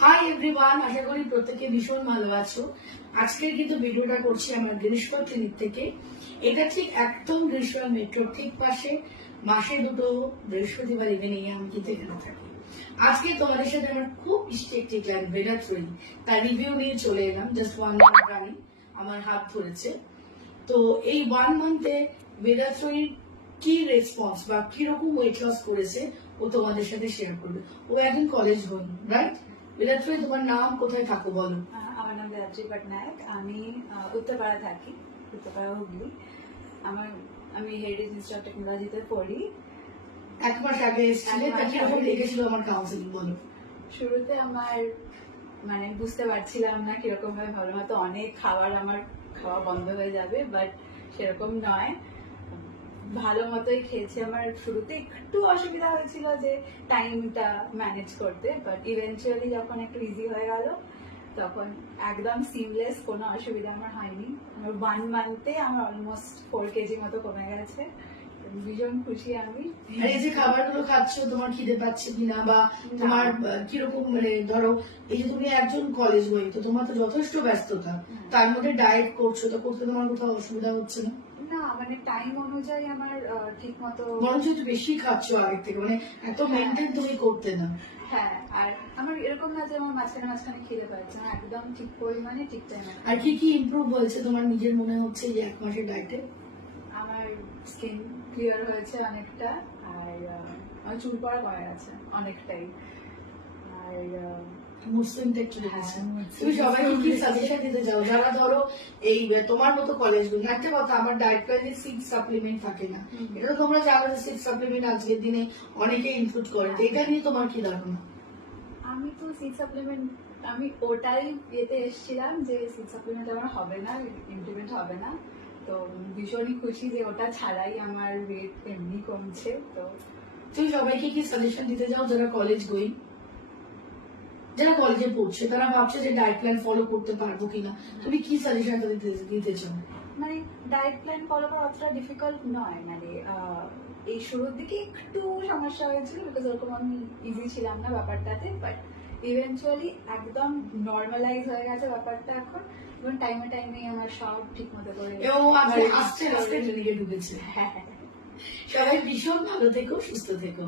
Hi everyone, আশা করি প্রত্যেকে ভীষণ ভালো আছো। আজকে কিন্তু ভিডিওটা করছি আমার গ্রীষ্ম ক্লিনিক থেকে। এটা ঠিক একদম গ্রীষ্ম মেট্রোর ঠিক পাশে। মাসে দুটো বৃহস্পতিবার ইভিনিং এ আমি কিন্তু এখানে থাকি। আজকে তোমাদের সাথে আমার খুব ইষ্ট একটি ক্লায়েন্ট বেনাথ্রয়ী, তার রিভিউ নিয়ে চলে এলাম। জাস্ট 1 মান্থ রানিং, আমার হাত ধরেছে। তো এই 1 মান্থে বেনাথ্রয়ীর কি রেসপন্স বা কিরকম ওয়েট লস করেছে ও তোমাদের সাথে শেয়ার করবে। ও একজন কলেজ গোয়িং, রাইট? বেনাথ্রয়ী, তোমার নাম, কোথায় থাকো বলো? আমার নাম বেনাথ্রয়ী পটনায়ক। আমি উত্তরপাড়া থাকি, উত্তরপাড়া হুগলি। আমি হেরিটেজ ইনস্টিটিউট অফ টেকনোলজিতে পড়ি। 1 মাস আগে এসেছিলে, তা কিরকম লেগেছিল আমার কাউন্সিলিং বলো? শুরুতে আমার বুঝতে পারছিলাম না কিরকম ভাবে ভালো মতো অনেক আমার খাওয়া বন্ধ হয়ে যাবে, বাট সেরকম নয়। ভালো মতোই খেয়েছি। আমার শুরুতে একটু অসুবিধা হয়েছিল যে টাইমটা ম্যানেজ করতে, বাট ইভেন্চুয়ালি যখন একটু ইজি হয়ে গেল তখন একদম সিমলেস, কোনো অসুবিধা আমার হয়নি। আমার 1 মান্থে আমার অলমোস্ট 4 কেজি মতো কমে গেছে। ভীষণ খুশি আমি। আর এই যে খাবারগুলো খাচ্ছ, তোমার খিদে পাচ্ছে কিনা বা তোমার কিরকম, ধরো এই যে তুমি একজন কলেজ গোয়িং, তো তোমার তো যথেষ্ট ব্যস্ততা, তার মধ্যে ডায়েট করছো, তো করতে তোমার কোথাও অসুবিধা হচ্ছে না? না, টাইম অনুযায়ী আমার ঠিক মতো, বরঞ্চ একটু বেশি খাচ্ছ আগের থেকে, এত মেনটেন তুমি করতে না। হ্যাঁ। আর আমার এরকম না যে আমার মাঝখানে মাঝখানে খিদে পাচ্ছে না, একদম ঠিক পরিমাণে ঠিক টাইমে। আর কি কি ইমপ্রুভ হয়েছে তোমার নিজের মনে হচ্ছে এই 1 মাসের ডায়েটে? আমার স্কিন ক্লিয়ার হয়েছে অনেকটা, আর আমার চুল পড়া কমে গেছে অনেকটাই। আর মুসলিমটা একটু দেখেছি। তুমি সবাইকে কি সাজেশন দিতে চাও যারা ধরো এই তোমার মতো কলেজ গুলো? একটা কথা, আমার ডায়েট প্ল্যানে সিড সাপ্লিমেন্ট থাকে না, এটা তো তোমরা জানো যে সিড সাপ্লিমেন্ট আজকের দিনে অনেকে ইনক্লুড করে, তো এটা নিয়ে তোমার কি ধারণা? আমি তো সিড সাপ্লিমেন্ট, আমি ওটাই এতে এসেছিলাম যে সিড সাপ্লিমেন্ট আমার হবে না, ইমপ্লিমেন্ট হবে না। তো ভীষণই খুশি যে ওটা ছাড়াই আমার ওয়েট এমনি কমছে। তো তুমি সবাইকে কি সাজেশন দিতে চাও যারা কলেজ গোয়িং, যারা কলেজে পড়ছে, তারা ভাবছে যে ডায়েট প্ল্যান ফলো করতে পারবো কিনা, তুমি কি সাজেশন দিতে চাও? ডায়েট প্ল্যান ফলো করা অতটা ডিফিকাল্ট নয়। এই শুরুর দিকে একটু সমস্যা হয়েছিল, বিকজ ওরকম আমি ইজি ছিলাম না ব্যাপারটাতে, বাট ইভেন্চুয়ালি একদম নর্মালাইজ হয়ে গেছে ব্যাপারটা এখন। এবং টাইমে টাইমে আমার সব ঠিক মতো করে আস্তে আস্তে ট্রেনিংয়ে ঢুকেছে। হ্যাঁ। সবাই ভীষণ ভালো থেকো, সুস্থ থেকো।